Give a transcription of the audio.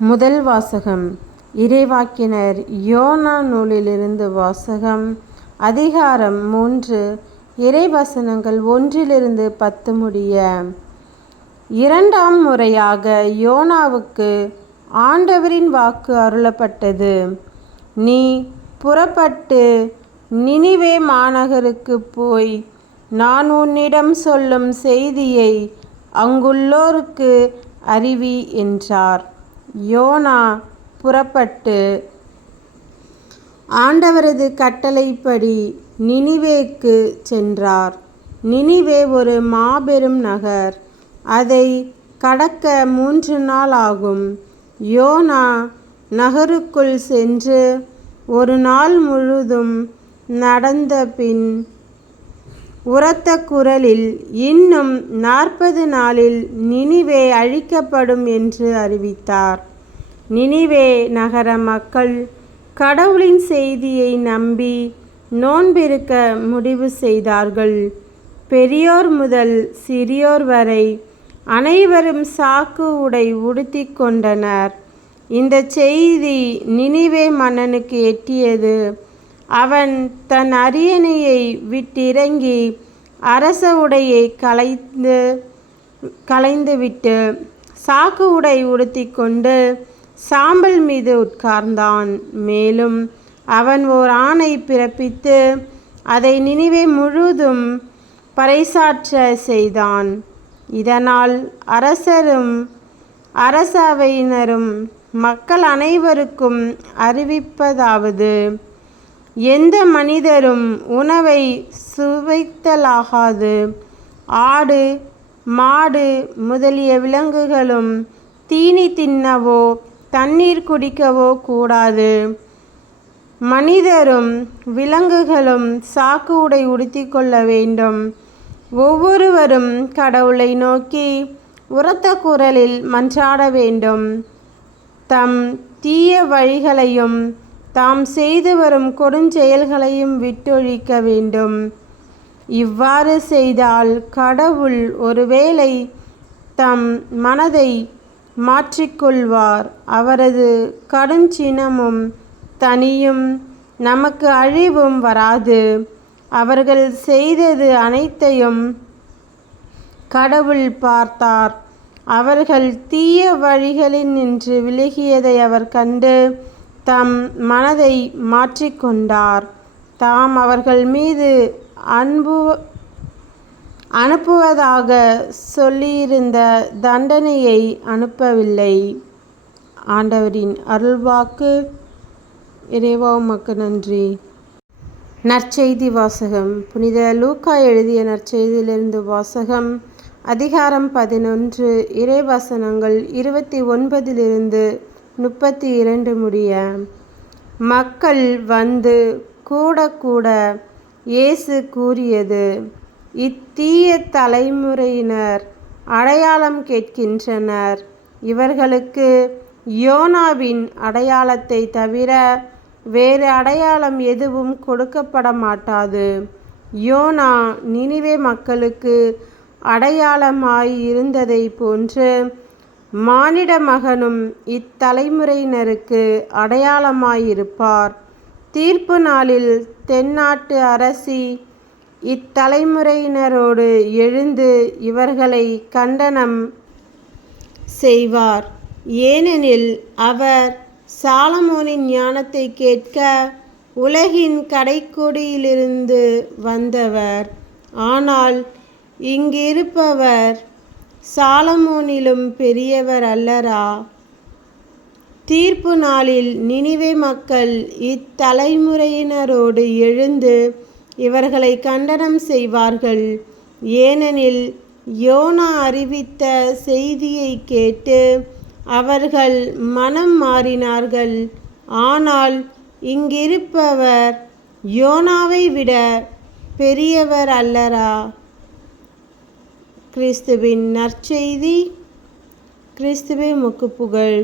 முதல் வாசகம் இறைவாக்கினர் யோனா நூலிலிருந்து வாசகம். அதிகாரம் 3. இறைவசனங்கள் 1-10 முடிய. இரண்டாம் முறையாக யோனாவுக்கு ஆண்டவரின் வாக்கு அருளப்பட்டது. நீ புறப்பட்டு நினிவே மாநகருக்குப் போய் நான் உன்னிடம் சொல்லும் செய்தியை அங்குள்ளோருக்கு அறிவி என்றார். யோனா புறப்பட்டு ஆண்டவரது கட்டளைப்படி நினிவேக்கு சென்றார். நினிவே ஒரு மாபெரும் நகர். அதை கடக்க 3 நாள் ஆகும். யோனா நகருக்குள் சென்று ஒரு நாள் முழுதும் நடந்த பின் உரத்த குரலில், இன்னும் 40 நாளில் நினிவே அழிக்கப்படும் என்று அறிவித்தார். நினிவே நகர மக்கள் கடவுளின் செய்தியை நம்பி நோன்பிருக்க முடிவு செய்தார்கள். பெரியோர் முதல் சிறியோர் வரை அனைவரும் சாக்கு உடை உடுத்தி கொண்டனர். இந்த செய்தி நினிவே மன்னனுக்கு எட்டியது. அவன் தன் அரியணையை விட்டிறங்கி அரச உடையை களைந்துவிட்டு சாக்கு உடை உடுத்தி கொண்டு சாம்பல் மீது உட்கார்ந்தான். மேலும் அவன் ஓர் ஆணை பிறப்பித்து அதை நினிவே முழுதும் பறைசாற்ற செய்தான். இதனால் அரசரும் அரசவையினரும் மக்கள் அனைவருக்கும் அறிவிப்பதாவது: எந்த மனிதரும் உணவை சுவைத்தலாகாது. ஆடு மாடு முதலிய விலங்குகளும் தீனி தின்னவோ தண்ணீர் குடிக்கவோ கூடாது. மனிதரும் விலங்குகளும் சாக்கு உடை உடுத்தி கொள்ள வேண்டும். ஒவ்வொருவரும் கடவுளை நோக்கி உரத்த குரலில் மன்றாட வேண்டும். தம் தீய வழிகளையும் தாம் செய்து வரும் கொடுஞ்செயல்களையும் விட்டொழிக்க வேண்டும். இவ்வாறு செய்தால் கடவுள் ஒருவேளை தம் மனதை மாற்றிக்கொள்வார். அவரது கடுஞ்சினமும் தனியும், நமக்கு அழிவும் வராது. அவர்கள் செய்தது அனைத்தையும் கடவுள் பார்த்தார். அவர்கள் தீய வழிகளினின்று விலகியதை அவர் கண்டு தம் மனதை மாற்றிக்கொண்டார். தாம் அவர்கள் மீது அனுப்புவதாக சொல்லியிருந்த தண்டனையை அனுப்பவில்லை. ஆண்டவரின் அருள்வாக்கு. இறைவா உமக்கு நன்றி. நற்செய்தி வாசகம். புனித லூக்கா எழுதிய நற்செய்தியிலிருந்து வாசகம். அதிகாரம் 11. இறைவசனங்கள் 29-32 முடிய. மக்கள் வந்து கூட கூட இயேசு கூறியது: இத்தீய தலைமுறையினர் அடையாளம் கேட்கின்றனர். இவர்களுக்கு யோனாவின் அடையாளத்தை தவிர வேறு அடையாளம் எதுவும் கொடுக்கப்பட மாட்டாது. யோனா நினிவே மக்களுக்கு அடையாளமாய் இருந்ததை போன்று மானிட மகனும் இத்தலைமுறையினருக்கு அடையாளமாயிருப்பார். தீர்ப்பு நாளில் தென்னாட்டு அரசி இத்தலைமுறையினரோடு எழுந்து இவர்களை கண்டனம் செய்வார். ஏனெனில் அவர் சாலமோனின் ஞானத்தை கேட்க உலகின் கடைக்கோடியிலிருந்து வந்தவர். ஆனால் இங்கிருப்பவர் சாலமோனிலும் பெரியவர் அல்லரா? தீர்ப்பு நாளில் நினிவே மக்கள் இத்தலைமுறையினரோடு எழுந்து இவர்களை கண்டனம் செய்வார்கள். ஏனெனில் யோனா அறிவித்த செய்தியை கேட்டு அவர்கள் மனம் மாறினார்கள். ஆனால் இங்கிருப்பவர் யோனாவை விட பெரியவர் அல்லரா? கிறிஸ்துவின் நற்செய்தி. கிறிஸ்துவே உமக்கு புகழ்.